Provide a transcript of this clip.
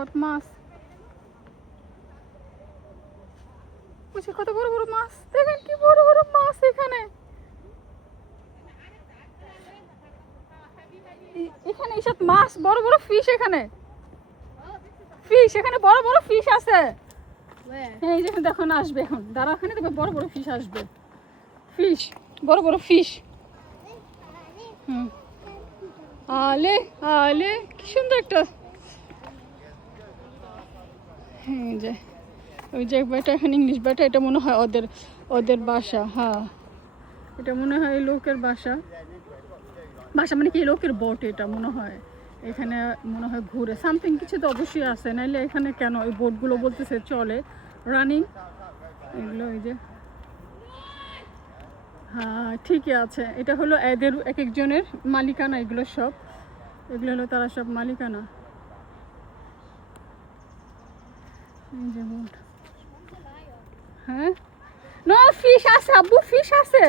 God, মাছ। বুঝি কত বড় বড় মাছ, দেখেন কি বড় বড় মাছ এখানে। এখানে এইসব মাছ, বড় বড় ফিশ, এখানে ফিশ, এখানে বড় বড় ফিশ আছে। হ্যাঁ, এই যে দেখো না, আসবে এখন, দাঁড়া, ওখানে দেখবে বড় বড় ফিশ আসবে। ফিশ, বড় বড় ফিশ। হুম, আলে আলে, কি সুন্দর একটা। হ্যাঁ, যে ওই যে বেটা, এখানে ইংলিশ বেটা, এটা মনে হয় ওদের ওদের বাসা। হ্যাঁ, এটা মনে হয় লোকের বাসা। বাসা মানে কি, লোকের বোট এটা মনে হয়। এখানে মনে হয় ঘুরে সামথিং কিছু তো অবশ্যই আছে, নাইলে এখানে কেন ওই বোটগুলো বলতেছে চলে রানিং এগুলো। এই যে হ্যাঁ, ঠিকই আছে, এটা হলো এদের এক একজনের মালিকানা, এগুলো সব, এগুলো হলো তারা সব মালিকানা। এই যে বোট। হ্যাঁ, না ফিশ আছে আব্বু, ফিশ আছে।